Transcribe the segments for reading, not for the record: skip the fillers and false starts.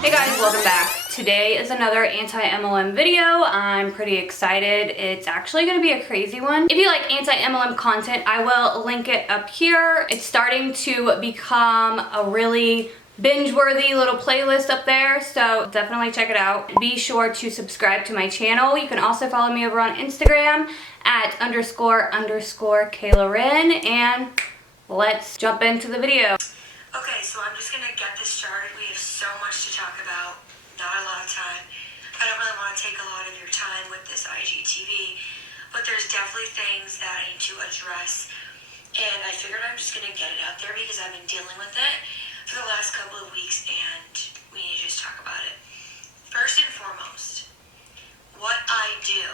Hey guys, welcome back. Today is another anti-MLM video. I'm pretty excited. It's actually going to be a crazy one. If you like anti-MLM content, I will link it up here. It's starting to become a really binge-worthy little playlist up there, so definitely check it out. Be sure to subscribe to my channel. You can also follow me over on Instagram at __ Kayla Ren, and let's jump into the video. Okay, so I'm just gonna get this started. We have so much to talk about, not a lot of time. I don't really want to take a lot of your time with this IGTV, but there's definitely things that I need to address, and I figured I'm just gonna get it out there because I've been dealing with it for the last couple of weeks, and we need to just talk about it. First and foremost, what I do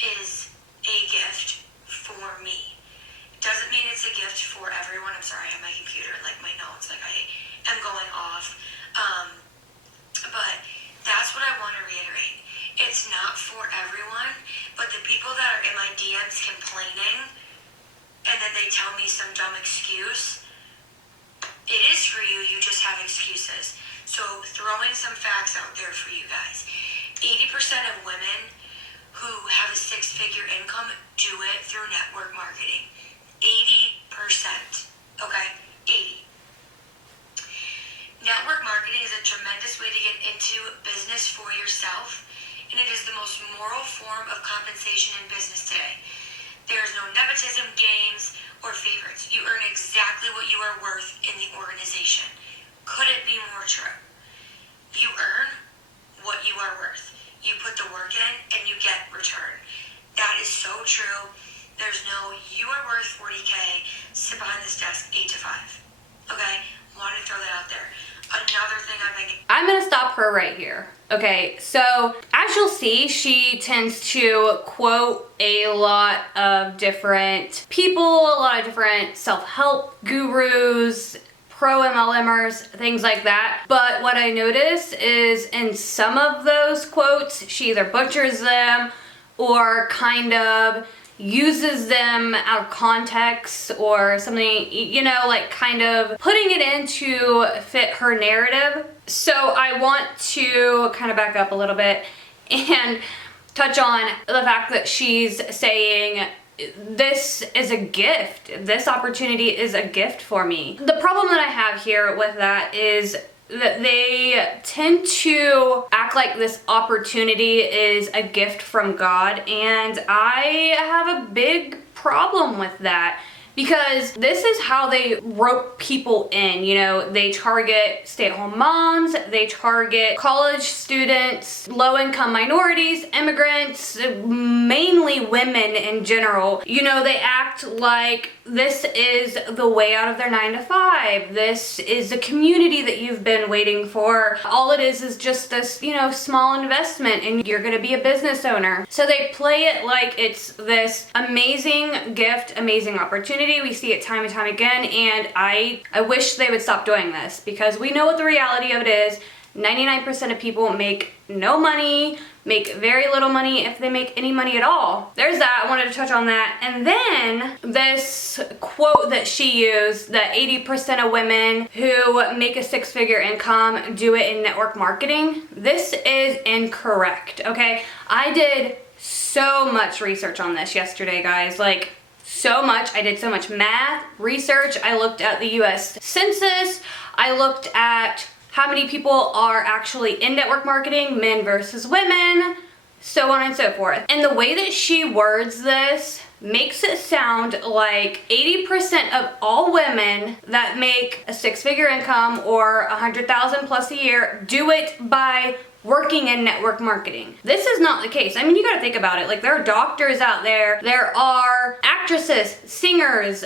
is a gift for me. Doesn't mean it's a gift for everyone. I'm sorry, I have my computer and like my notes, like I am going off. But that's what I want to reiterate. It's not for everyone, but the people that are in my DMs complaining and then they tell me some dumb excuse, it is for you, you just have excuses. So throwing some facts out there for you guys. 80% of women who have a six-figure income do it through network marketing. 80%, okay? 80. Network marketing is a tremendous way to get into business for yourself, and it is the most moral form of compensation in business today. There is no nepotism, games, or favorites. You earn exactly what you are worth in the organization. Could it be more true? You earn what you are worth. You put the work in, and you get return. That is so true. There's no, you are worth 40K, sit behind this desk 8 to 5. Okay? Wanted to throw that out there. Another thing I'm gonna stop her right here. Okay, so as you'll see, she tends to quote a lot of different people, a lot of different self-help gurus, pro MLMers, things like that. But what I notice is in some of those quotes, she either butchers them or kind of uses them out of context or something, you know, like kind of putting it in to fit her narrative. So I want to kind of back up a little bit and touch on the fact that she's saying this is a gift. This opportunity is a gift for me. The problem that I have here with that is that they tend to act like this opportunity is a gift from God, and I have a big problem with that because this is how they rope people in. You know, they target stay-at-home moms, they target college students, low-income minorities, immigrants, mainly women in general. You know, they act like this is the way out of their 9 to 5. This is the community that you've been waiting for. All it is just this, you know, small investment and you're gonna be a business owner. So they play it like it's this amazing gift, amazing opportunity. We see it time and time again, and I wish they would stop doing this because we know what the reality of it is. 99% of people make no money, make very little money if they make any money at all. There's that, I wanted to touch on that. And then this quote that she used, that 80% of women who make a six-figure income do it in network marketing. This is incorrect, okay? I did so much research on this yesterday, guys. Like, so much. I did so much math, research. I looked at the US Census. I looked at how many people are actually in network marketing, men versus women, so on and so forth. And the way that she words this makes it sound like 80% of all women that make a six-figure income or 100,000 plus a year do it by working in network marketing. This is not the case. I mean, you gotta think about it. Like, there are doctors out there, there are actresses, singers,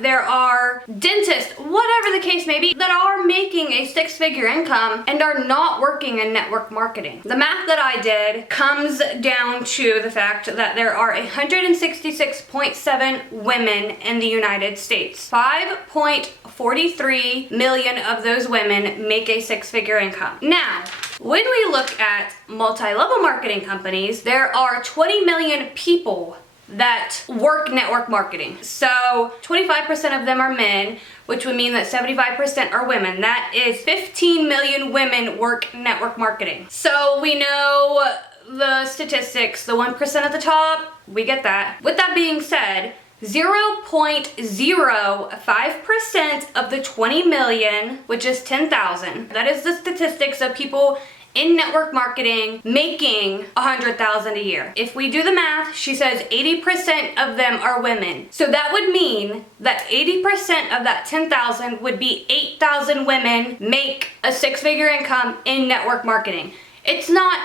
there are dentists, whatever the case may be, that are making a six-figure income and are not working in network marketing. The math that I did comes down to the fact that there are 166.7 women in the United States. 5.43 million of those women make a six-figure income. Now, when we look at multi-level marketing companies, there are 20 million people that work network marketing. So 25% of them are men, which would mean that 75% are women. That is 15 million women work network marketing. So we know the statistics, the 1% at the top, we get that. With that being said, 0.05% of the 20 million, which is 10,000, that is the statistics of people in network marketing making 100,000 a year. If we do the math, she says 80% of them are women. So that would mean that 80% of that 10,000 would be 8,000 women make a six-figure income in network marketing. It's not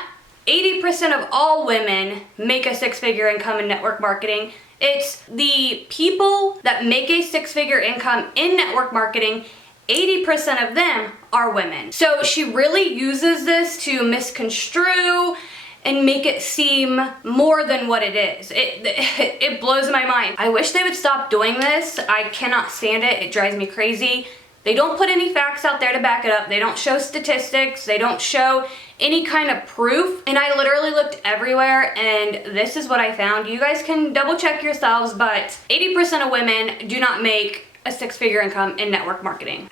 80% of all women make a six-figure income in network marketing. It's the people that make a six-figure income in network marketing, 80% of them are women. So she really uses this to misconstrue and make it seem more than what it is. It blows my mind. I wish they would stop doing this. I cannot stand it. It drives me crazy. They don't put any facts out there to back it up. They don't show statistics. They don't show any kind of proof. And I literally looked everywhere and this is what I found. You guys can double check yourselves, but 80% of women do not make a six-figure income in network marketing.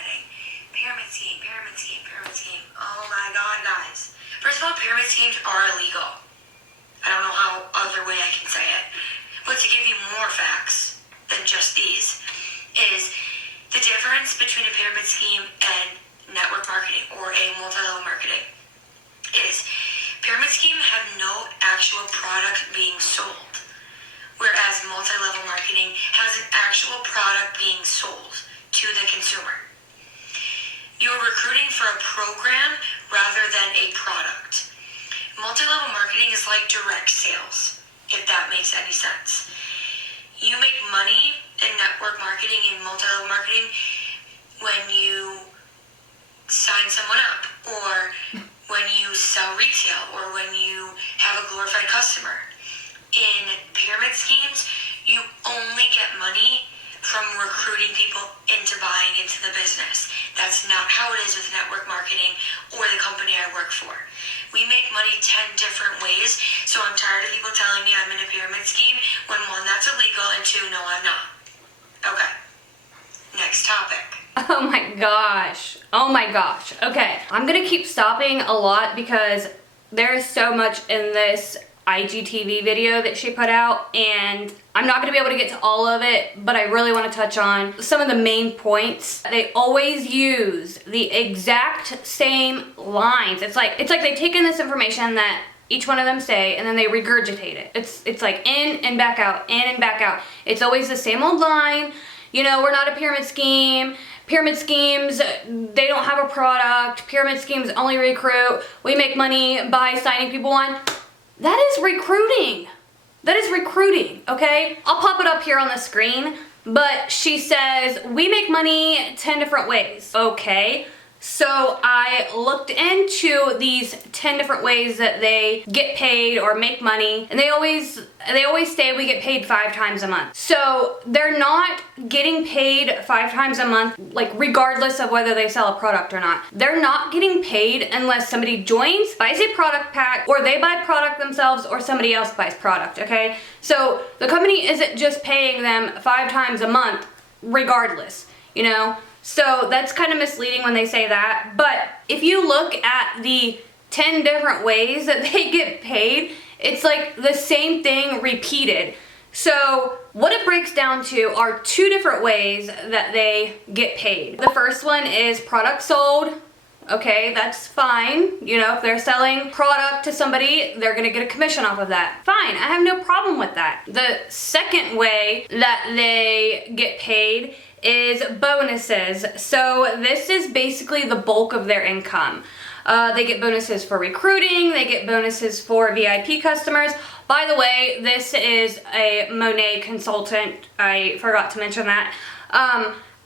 Pyramid scheme, pyramid scheme, pyramid scheme. Oh my God, guys. First of all, pyramid schemes are illegal. I don't know how other way I can say it. But to give you more facts than just these is the difference between a pyramid scheme and network marketing or a multi-level marketing is pyramid scheme have no actual product being sold, whereas multi-level marketing has an actual product being sold to the consumer. You're recruiting for a program rather than a product. Multi-level marketing is like direct sales, if that makes any sense. You make money in network marketing and multi-level marketing when you sign someone up, or when you sell retail, or when you have a glorified customer. In pyramid schemes, you only get money from recruiting people into buying into the business. That's not how it is with network marketing or the company I work for. We make money 10 different ways, so I'm tired of people telling me I'm in a pyramid scheme when one, that's illegal, and two, no, I'm not. Okay, next topic. Oh my gosh. Oh my gosh. Okay, I'm gonna keep stopping a lot because there is so much in this IGTV video that she put out, and I'm not gonna be able to get to all of it, but I really want to touch on some of the main points. They always use the exact same lines. It's like they've taken this information that each one of them say and then they regurgitate it. It's like in and back out, in and back out. It's always the same old line. You know, we're not a pyramid scheme. Pyramid schemes, they don't have a product. Pyramid schemes only recruit. We make money by signing people on. That is recruiting. That is recruiting, okay? I'll pop it up here on the screen, but she says, we make money 10 different ways. Okay, so I looked into these 10 different ways that they get paid or make money, and they always say we get paid 5 times a month. So they're not getting paid 5 times a month, like regardless of whether they sell a product or not. They're not getting paid unless somebody joins, buys a product pack, or they buy product themselves, or somebody else buys product, okay? So the company isn't just paying them 5 times a month regardless, you know? So that's kind of misleading when they say that. But if you look at the 10 different ways that they get paid, it's like the same thing repeated. So what it breaks down to are 2 different ways that they get paid. The first one is product sold. Okay, that's fine. You know, if they're selling product to somebody, they're gonna get a commission off of that. Fine, I have no problem with that. The second way that they get paid is bonuses. So this is basically the bulk of their income. They get bonuses for recruiting, they get bonuses for VIP customers. By the way, this is a Monet consultant. I forgot to mention that.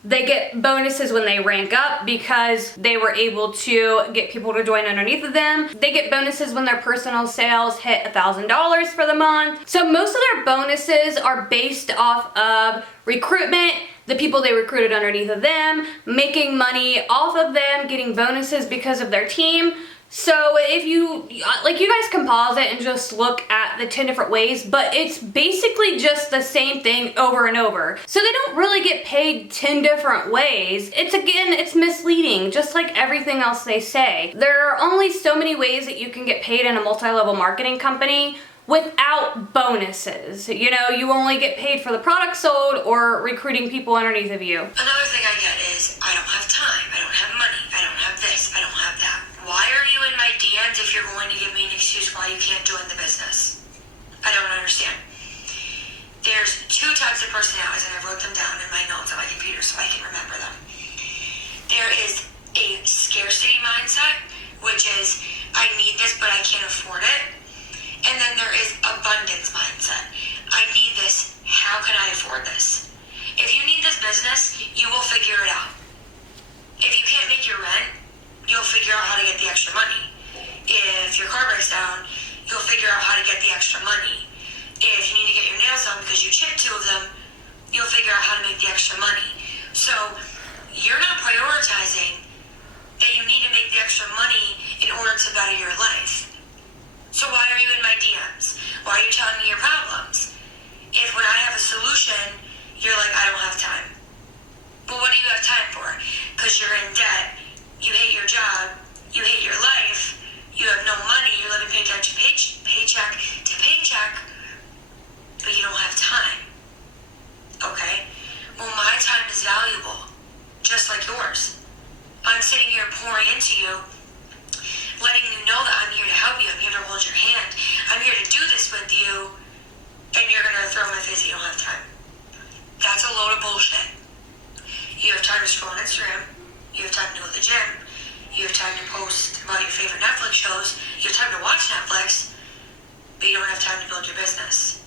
They get bonuses when they rank up because they were able to get people to join underneath of them. They get bonuses when their personal sales hit $1,000 for the month. So most of their bonuses are based off of recruitment, the people they recruited underneath of them, making money off of them, getting bonuses because of their team. So if you, like, you guys can pause it and just look at the 10 different ways, but it's basically just the same thing over and over. So they don't really get paid 10 different ways. It's misleading, just like everything else they say. There are only so many ways that you can get paid in a multi-level marketing company without bonuses. You know, you only get paid for the product sold or recruiting people underneath of you. Another thing I get is, I don't have time, I don't have money, I don't have this, I don't have that. Why are you in my DMs if you're going to give me an excuse why you can't join the business? I don't understand. There's two types of personalities, and I wrote them down in my notes on my computer so I can remember them. There is a scarcity mindset, which is, I need this but I can't afford it. And then there is abundance mindset. I need this, how can I afford this? If you need this business, you will figure it out. If you can't make your rent, you'll figure out how to get the extra money. If your car breaks down, you'll figure out how to get the extra money. If you need to get your nails done because you chipped two of them, you'll figure out how to make the extra money. So you're not prioritizing that you need to make the extra money in order to better your life. So why are you in my DMs? Why are you telling me your problems? If when I have a solution, you're like, I don't have time. Well, what do you have time for? Because you're in debt, you hate your job, you hate your life, you have no money, you're living paycheck to paycheck, but you don't have time. Okay? Well, my time is valuable, just like yours. I'm sitting here pouring into you, letting you know that I'm here to help you, I'm here to hold your hand, I'm here to do this with you, and you're gonna throw in my face that you don't have time. That's a load of bullshit. You have time to scroll on Instagram, you have time to go to the gym, you have time to post about your favorite Netflix shows, you have time to watch Netflix, but you don't have time to build your business.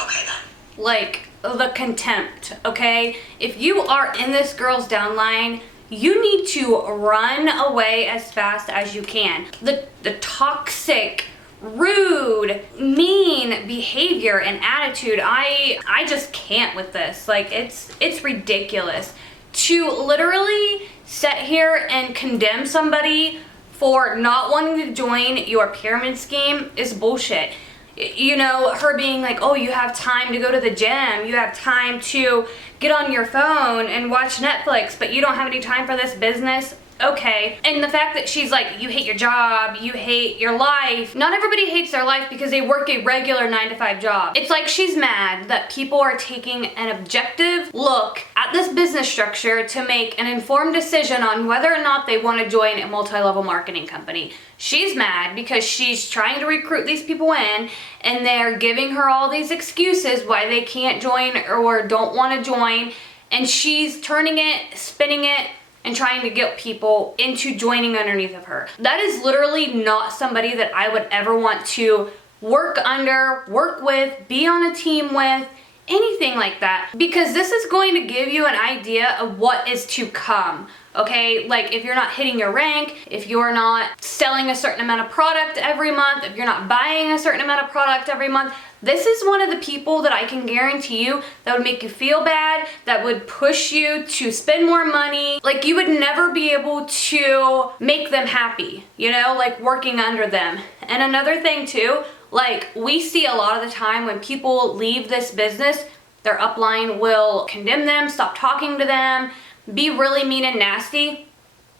Okay then. Like, the contempt, okay? If you are in this girl's downline, you need to run away as fast as you can. The toxic, rude, mean behavior and attitude, I just can't with this. Like, it's ridiculous. To literally sit here and condemn somebody for not wanting to join your pyramid scheme is bullshit. You know, her being like, oh, you have time to go to the gym, you have time to get on your phone and watch Netflix, but you don't have any time for this business. Okay. And the fact that she's like, you hate your job, you hate your life. Not everybody hates their life because they work a regular 9-to-5 job. It's like she's mad that people are taking an objective look at this business structure to make an informed decision on whether or not they want to join a multi-level marketing company. She's mad because she's trying to recruit these people in, and they're giving her all these excuses why they can't join or don't want to join, and she's turning it, spinning it, and trying to get people into joining underneath of her. That is literally not somebody that I would ever want to work under, work with, be on a team with, anything like that, because this is going to give you an idea of what is to come. Okay, like if you're not hitting your rank, if you're not selling a certain amount of product every month, if you're not buying a certain amount of product every month, this is one of the people that I can guarantee you that would make you feel bad, that would push you to spend more money. Like, you would never be able to make them happy, you know, like working under them. And another thing too, like, we see a lot of the time when people leave this business, their upline will condemn them, stop talking to them, be really mean and nasty.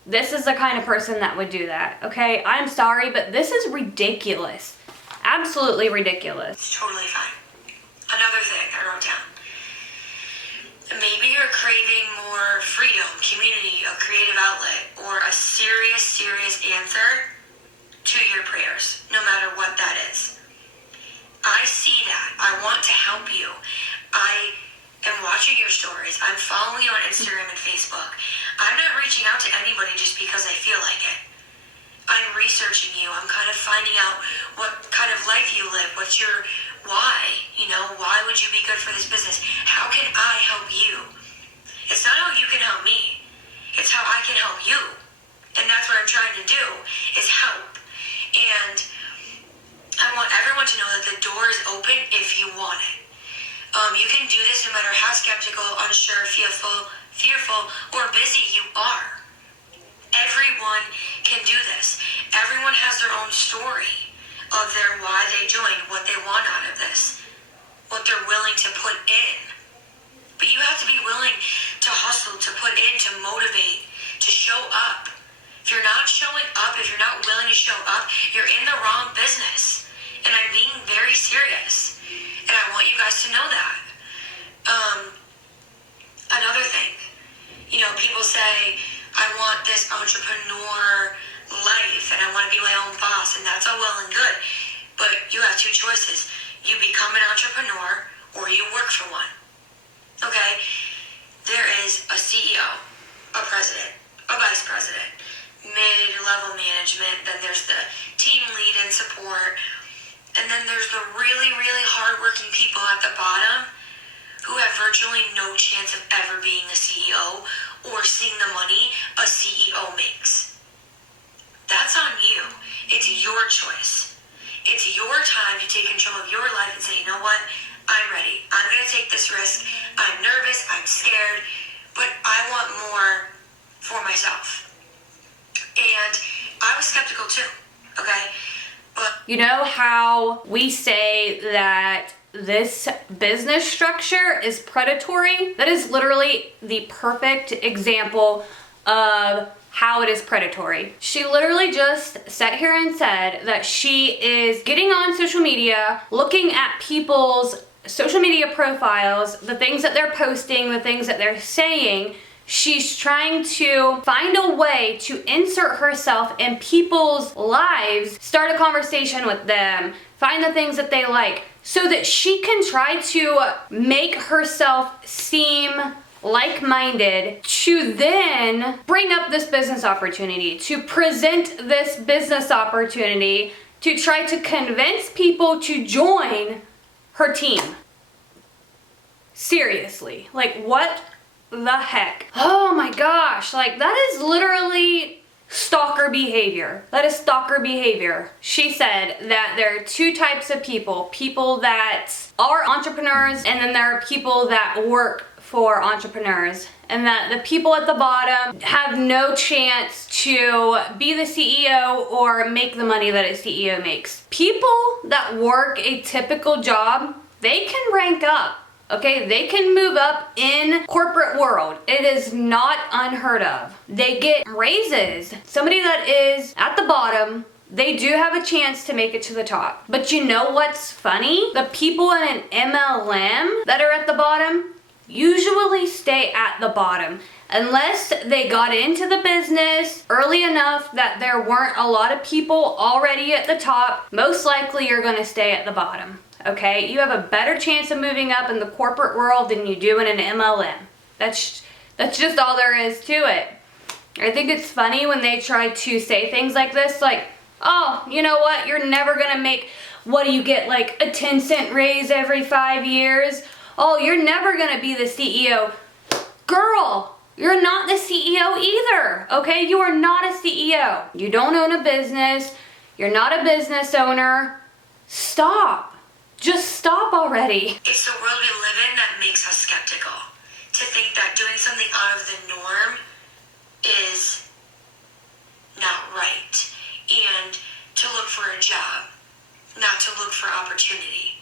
This is the kind of person that would do that, okay? I'm sorry, but this is ridiculous. Absolutely ridiculous. It's totally fine. Another thing I wrote down. Maybe you're craving more freedom, community, a creative outlet, or a serious answer to your prayers, no matter what that is. I see that. I want to help you. I am watching your stories. I'm following you on Instagram and Facebook. I'm not reaching out to anybody just because I feel like it. I'm researching you. I'm kind of finding out what kind of life you live. What's your why? You know, why would you be good for this business? How can I help you? It's not how you can help me. It's how I can help you. And that's what I'm trying to do, is help. And I want everyone to know that the door is open if you want it. You can do this no matter how skeptical, unsure, fearful, or busy you are. Everyone can do this. Everyone has their own story of their why they joined, what they want out of this, what they're willing to put in. But you have to be willing to hustle, to put in, to motivate, to show up. If you're not showing up, if you're not willing to show up, you're in the wrong business. And I'm being very serious. And I want you guys to know that. Another thing, people say, I want this entrepreneur life and I want to be my own boss, and that's all well and good. But you have two choices. You become an entrepreneur or you work for one. Okay? There is a CEO, a president, a vice president, mid-level management, then there's the team lead and support, and then there's the really, really hardworking people at the bottom who have virtually no chance of ever being a CEO or seeing the money a CEO makes. That's on you. It's your choice. It's your time to take control of your life and say, you know what? I'm ready. I'm going to take this risk. I'm nervous. I'm scared. But I want more for myself. And I was skeptical too. Okay? But You know how we say that this business structure is predatory? That is literally the perfect example of how it is predatory. She literally just sat here and said that she is getting on social media, looking at people's social media profiles, the things that they're posting, the things that they're saying. She's trying to find a way to insert herself in people's lives, start a conversation with them, find the things that they like, so that she can try to make herself seem like-minded, to then bring up this business opportunity, to present this business opportunity, to try to convince people to join her team. Seriously, like what the heck? Oh my gosh, like that is literally stalker behavior. That is stalker behavior. She said that there are two types of people that are entrepreneurs, and then there are people that work for entrepreneurs, and that the people at the bottom have no chance to be the CEO or make the money that a CEO makes. People that work a typical job, they can rank up. Okay, they can move up in corporate world. It is not unheard of. They get raises. Somebody that is at the bottom, they do have a chance to make it to the top. But you know what's funny? The people in an MLM that are at the bottom usually stay at the bottom. Unless they got into the business early enough that there weren't a lot of people already at the top, most likely you're gonna stay at the bottom. Okay, you have a better chance of moving up in the corporate world than you do in an MLM. That's just all there is to it. I think it's funny when they try to say things like this, like, oh, you know what, you're never gonna make, what do you get, like a 10-cent raise every 5 years? Oh, you're never gonna be the CEO. Girl, you're not the CEO either, okay? You are not a CEO. You don't own a business. You're not a business owner. Stop. Just stop already. it's the world we live in that makes us skeptical. To think that doing something out of the norm is not right. And to look for a job, not to look for opportunity.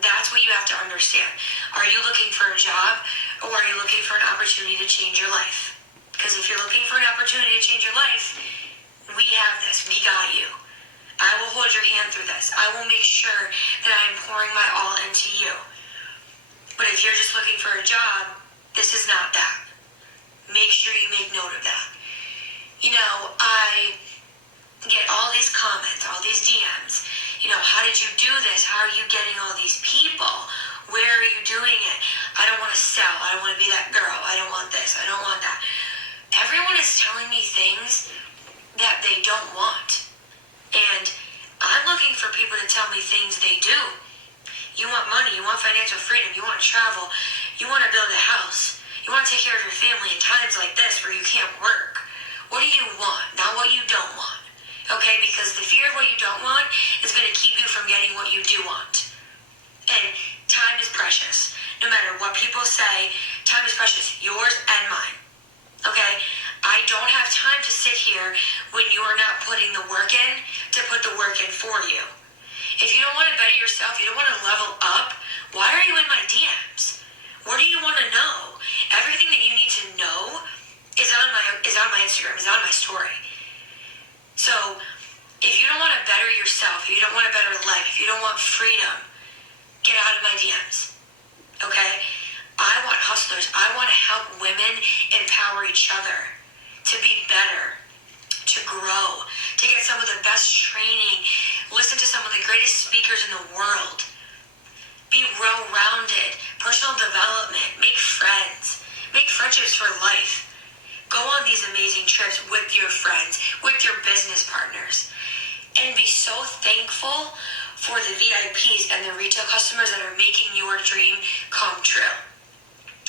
That's what you have to understand. Are you looking for a job, or are you looking for an opportunity to change your life? Because if you're looking for an opportunity to change your life, we have this. We got you. I will hold your hand through this. I will make sure that I am pouring my all into you. But if you're just looking for a job, this is not that. Make sure you make note of that. I get all these comments, all these DMs. How did you do this? How are you getting all these people? Where are you doing it? I don't want to sell. I don't want to be that girl. I don't want this. I don't want that. Everyone is telling me things that they don't want. And I'm looking for people to tell me things they do. You want money, you want financial freedom, you want to travel, you want to build a house, you want to take care of your family in times like this where you can't work. What do you want? Not what you don't to put the work in for you. If you don't want to better yourself, you don't want to level up, why are you in my DMs? What do you want to know? Everything that you need to know is on my Instagram, is on my story. So if you don't want to better yourself, if you don't want a better life, if you don't want freedom, get out of my DMs. Okay? I want hustlers. I want to help women empower each other to be better, to grow, to get some of the best training, listen to some of the greatest speakers in the world, be well-rounded, personal development, make friends, make friendships for life. Go on these amazing trips with your friends, with your business partners, and be so thankful for the VIPs and the retail customers that are making your dream come true.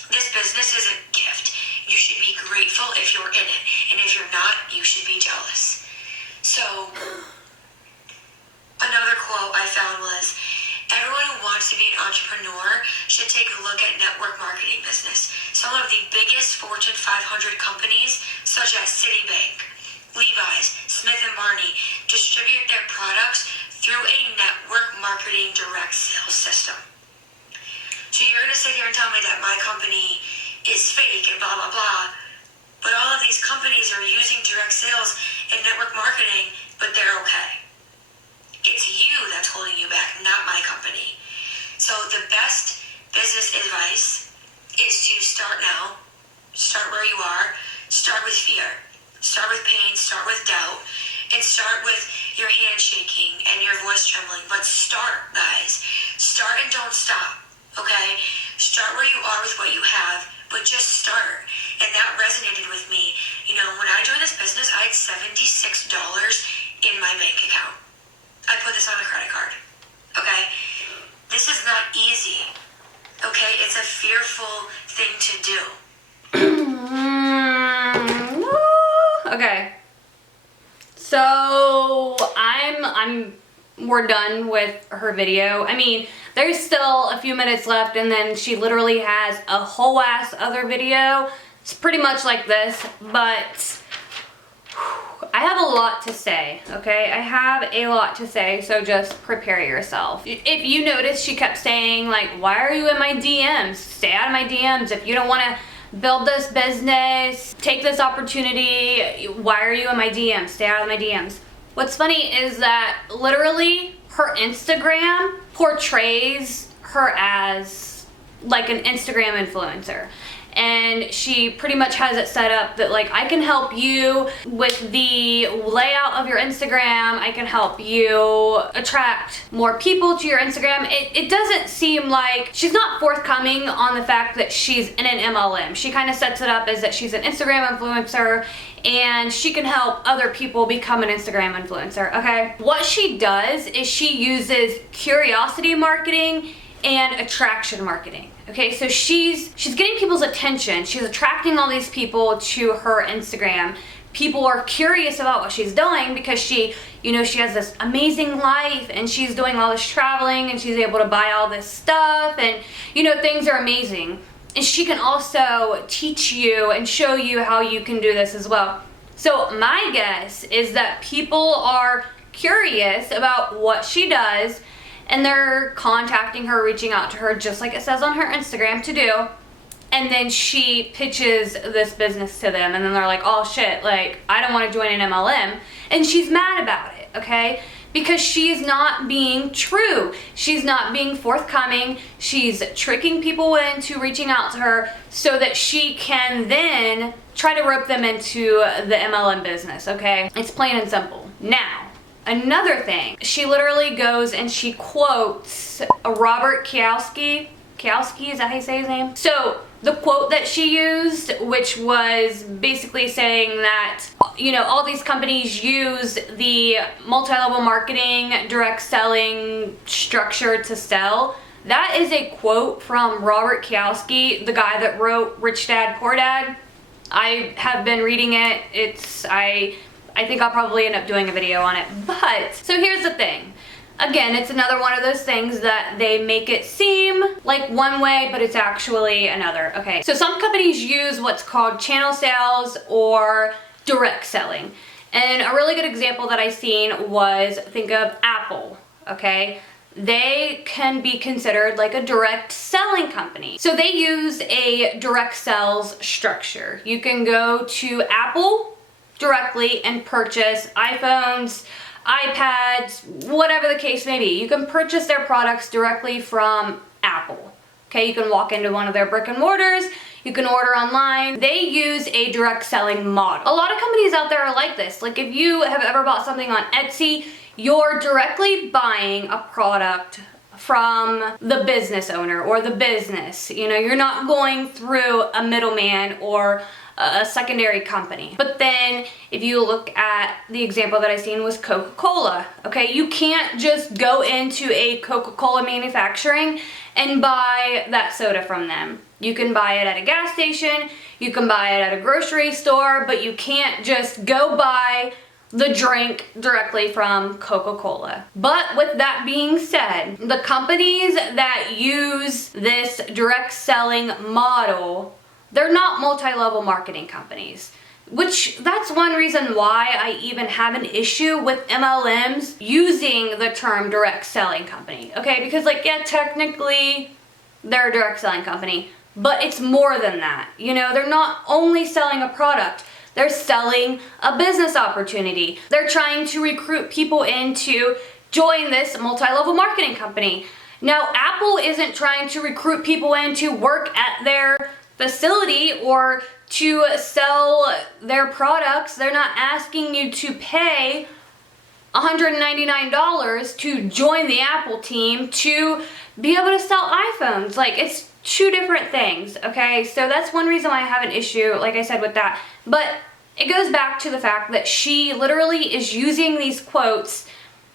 This business is a gift. You should be grateful if you're in it, and if you're not, you should be jealous. So, another quote I found was, everyone who wants to be an entrepreneur should take a look at network marketing business. Some of the biggest Fortune 500 companies, such as Citibank, Levi's, Smith & Barney, distribute their products through a network marketing direct sales system. So you're going to sit here and tell me that my company is fake and blah, blah, blah, but all of these companies are using direct sales and network marketing, but they're okay. It's you that's holding you back, not my company. So the best business advice is to start now, start where you are, start with fear, start with pain, start with doubt, and start with your hand shaking and your voice trembling. But start, guys. Start and don't stop, okay? Start where you are with what you have, but just start. And that resonated with me. You know, when I joined this business, I had $76 in my bank account. I put this on a credit card, okay? This is not easy, okay? It's a fearful thing to do. Okay. So we're done with her video. I mean, there's still a few minutes left, and then she literally has a whole ass other video. It's pretty much like this, but I have a lot to say, okay? I have a lot to say, so just prepare yourself. If you notice, she kept saying, like, why are you in my DMs? Stay out of my DMs. If you don't want to build this business, take this opportunity, why are you in my DMs? Stay out of my DMs. What's funny is that literally her Instagram portrays her as like an Instagram influencer. And she pretty much has it set up that, like, I can help you with the layout of your Instagram. I can help you attract more people to your Instagram. It doesn't seem like she's not forthcoming on the fact that she's in an MLM. She kind of sets it up as that she's an Instagram influencer and she can help other people become an Instagram influencer, okay? What she does is she uses curiosity marketing and attraction marketing. Okay, so she's getting people's attention. She's attracting all these people to her Instagram. People are curious about what she's doing because she has this amazing life and she's doing all this traveling and she's able to buy all this stuff and, things are amazing. And she can also teach you and show you how you can do this as well. So my guess is that people are curious about what she does, and they're contacting her, reaching out to her, just like it says on her Instagram to do. And then she pitches this business to them, and then they're like, oh shit, like, I don't want to join an MLM. And she's mad about it, okay? Because she's not being true. She's not being forthcoming. She's tricking people into reaching out to her so that she can then try to rope them into the MLM business, okay? It's plain and simple. Now, another thing, she literally goes and she quotes Robert Kiyosaki. Kiyosaki, is that how you say his name? So the quote that she used, which was basically saying that, all these companies use the multi-level marketing, direct selling structure to sell. That is a quote from Robert Kiyosaki, the guy that wrote Rich Dad, Poor Dad. I have been reading it. I think I'll probably end up doing a video on it. But, so here's the thing. Again, it's another one of those things that they make it seem like one way, but it's actually another. Okay, so some companies use what's called channel sales or direct selling. And a really good example that I seen was, think of Apple, okay? They can be considered like a direct selling company. So they use a direct sales structure. You can go to Apple directly and purchase iPhones, iPads, whatever the case may be. You can purchase their products directly from Apple. Okay, you can walk into one of their brick and mortars, you can order online. They use a direct selling model. A lot of companies out there are like this. Like if you have ever bought something on Etsy, you're directly buying a product from the business owner or the business. You know, you're not going through a middleman or a secondary company. But then if you look at the example that I seen was Coca-Cola, okay? You can't just go into a Coca-Cola manufacturing and buy that soda from them. You can buy it at a gas station, you can buy it at a grocery store, but you can't just go buy the drink directly from Coca-Cola. But with that being said, the companies that use this direct selling model, they're not multi-level marketing companies, which that's one reason why I even have an issue with MLMs using the term direct selling company, okay? Because like, yeah, technically they're a direct selling company, but it's more than that. You know, they're not only selling a product, they're selling a business opportunity. They're trying to recruit people in to join this multi-level marketing company. Now, Apple isn't trying to recruit people in to work at their facility or to sell their products. They're not asking you to pay $199 to join the Apple team to be able to sell iPhones. Like, it's two different things, okay? So that's one reason why I have an issue, like I said, with that. But it goes back to the fact that she literally is using these quotes,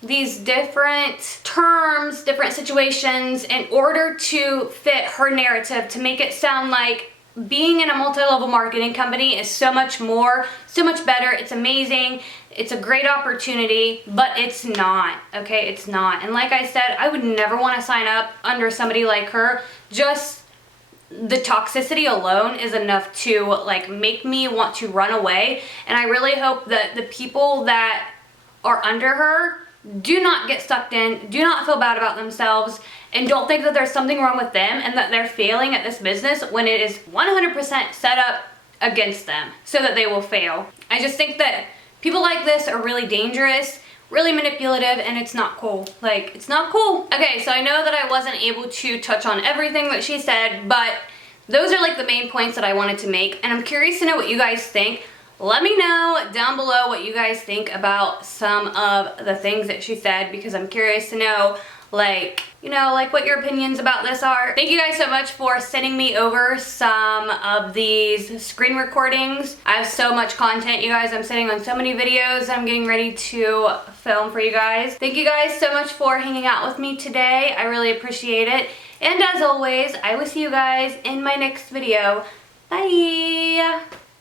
these different terms, different situations in order to fit her narrative, to make it sound like being in a multi-level marketing company is so much more, so much better. It's amazing. It's a great opportunity, but it's not, okay? It's not. And like I said, I would never want to sign up under somebody like her. Just the toxicity alone is enough to like make me want to run away. And I really hope that the people that are under her do not get sucked in, do not feel bad about themselves, and don't think that there's something wrong with them and that they're failing at this business when it is 100% set up against them so that they will fail. I just think that people like this are really dangerous, really manipulative, and it's not cool. Like, it's not cool. Okay, so I know that I wasn't able to touch on everything that she said, but those are like the main points that I wanted to make, and I'm curious to know what you guys think. Let me know down below what you guys think about some of the things that she said, because I'm curious to know, like, you know, like what your opinions about this are. Thank you guys so much for sending me over some of these screen recordings. I have so much content, you guys. I'm sitting on so many videos I'm getting ready to film for you guys. Thank you guys so much for hanging out with me today. I really appreciate it. And as always, I will see you guys in my next video. Bye!